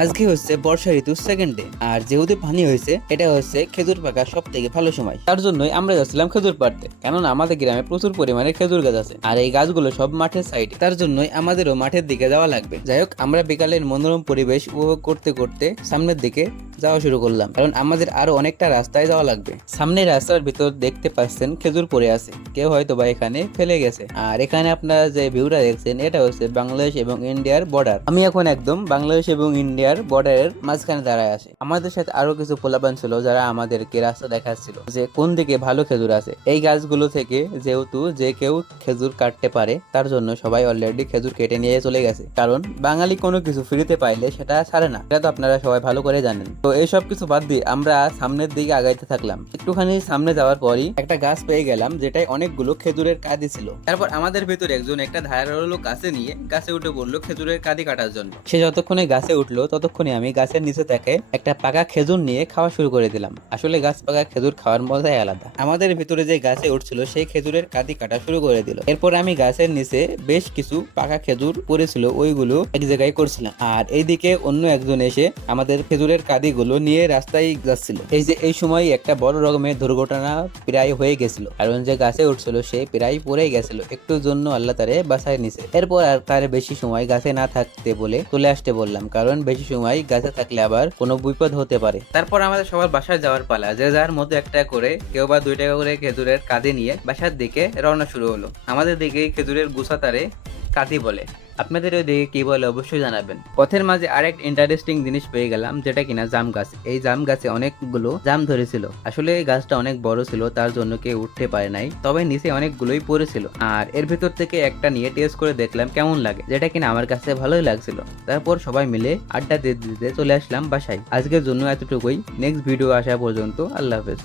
আজকে হচ্ছে বর্ষা ঋতুর সেকেন্ড ডে, আর যেহেতু পানি হয়েছে এটা হচ্ছে খেজুর পাকা সব থেকে ভালো সময়। তার জন্যই আমরা যাচ্ছিলাম খেজুর পাড়তে, কেননা আমাদের গ্রামে প্রচুর পরিমাণে খেজুর গাছ আছে আর এই গাছগুলো সব মাঠের সাইডে, তার জন্যই আমাদেরও মাঠের দিকে যাওয়া লাগবে। যাই হোক, আমরা বিকালের মনোরম পরিবেশ উপভোগ করতে করতে সামনের দিকে যাওয়া শুরু করলাম, কারণ আমাদের আরো অনেকটা রাস্তায় যাওয়া লাগবে। সামনের রাস্তার ভিতর দেখতে পাচ্ছেন খেজুর পড়ে আছে, কেউ হয়তো বা এখানে ফেলে গেছে। আর এখানে আপনারা যে ভিউটা দেখছেন এটা হচ্ছে বাংলাদেশ এবং ইন্ডিয়ার বর্ডার। আমি এখন একদম বাংলাদেশ এবং ইন্ডিয়ার বর্ডারের মাঝখানে দাঁড়ায় আছে। আমাদের সাথে আরো কিছু পোলাপান ছিল যারা আমাদেরকে রাস্তা দেখাচ্ছিল যে কোন দিকে ভালো খেজুর আছে। এই গাছগুলো থেকে যেহেতু যে কেউ খেজুর কাটতে পারে, তার জন্য সবাই অলরেডি খেজুর কেটে নিয়ে চলে গেছে, কারণ বাঙালি কোনো কিছু ফ্রিতে পাইলে সেটা ছাড়ে না, এটা তো আপনারা সবাই ভালো করে জানেন। তো এইসব কিছু বাদ দিয়ে আমরা সামনের দিকে আগাইতে থাকলাম। একটুখানি সামনে যাওয়ার পরই একটা গাছ পেয়ে গেলাম যেটাই অনেকগুলো খেজুরের কাঁদি ছিল। তারপর আমাদের ভেতরে একজন একটা ধারালো গাছে নিয়ে গাছে উঠে পড়লো খেজুরের কাঁদি কাটার জন্য। সে যতক্ষণে গাছে উঠলো ততক্ষণে আমি গাছের নিচে থেকে একটা পাকা খেজুর নিয়ে খাওয়া শুরু করে দিলাম। আসলে গাছ পাকা খেজুর খাওয়ার মজাই আলাদা। আমাদের ভিতরে যে গাছে উঠছিল সেই খেজুরের কাঁদি কাটা শুরু করে দিল। এরপর আমি গাছের নিচে বেশ কিছু পাকা খেজুর পড়েছিল ওইগুলো এক জায়গায় করছিলাম, আর এইদিকে অন্য একজন এসে আমাদের খেজুরের কাঁদিগুলো নিয়ে রাস্তায় যাচ্ছিল। এই সময় একটা বড় রকমের দুর্ঘটনা প্রায় হয়ে গেছিল, কারণ যে গাছে উঠছিল সে প্রায় পড়ে গেছিল। একটু জন্য আল্লাহ তারে বাঁচায় নিছে। এরপর আর তার বেশি সময় গাছে না থাকতে বলে চলে আসতে বললাম, কারণ বেশি সময় গাছে থাকলে আবার কোনো বিপদ হতে পারে। তারপর আমাদের সবার বাসায় যাওয়ার পালা। যে যার মতো একটা করে কেউ বা 2 টাকা করে খেজুরের কাঁদি নিয়ে বাসার দিকে রওনা শুরু হলো। আমাদের দিকে খেজুরের গুছা তারে কাঁদি বলে, আপনাদের ওই দিকে কি বলে অবশ্যই জানাবেন। পথের মাঝে আরেক ইন্টারেস্টিং জিনিস পেয়ে গেলাম, যেটা কিনা জাম গাছ। এই জাম গাছে অনেকগুলো জাম ধরেছিল। আসলে এই গাছটা অনেক বড় ছিল, তার জন্য কেউ উঠতে পারে নাই, তবে নিচে অনেকগুলোই পড়েছিল। আর এর ভিতর থেকে একটা নিয়ে টেস্ট করে দেখলাম কেমন লাগে, যেটা কিনা আমার কাছে ভালোই লাগছিল। তারপর সবাই মিলে আড্ডা দিতে দিতে চলে আসলাম বাসায়। আজকের জন্য এতটুকুই। নেক্সট ভিডিও আসা পর্যন্ত আল্লাহ হাফেজ।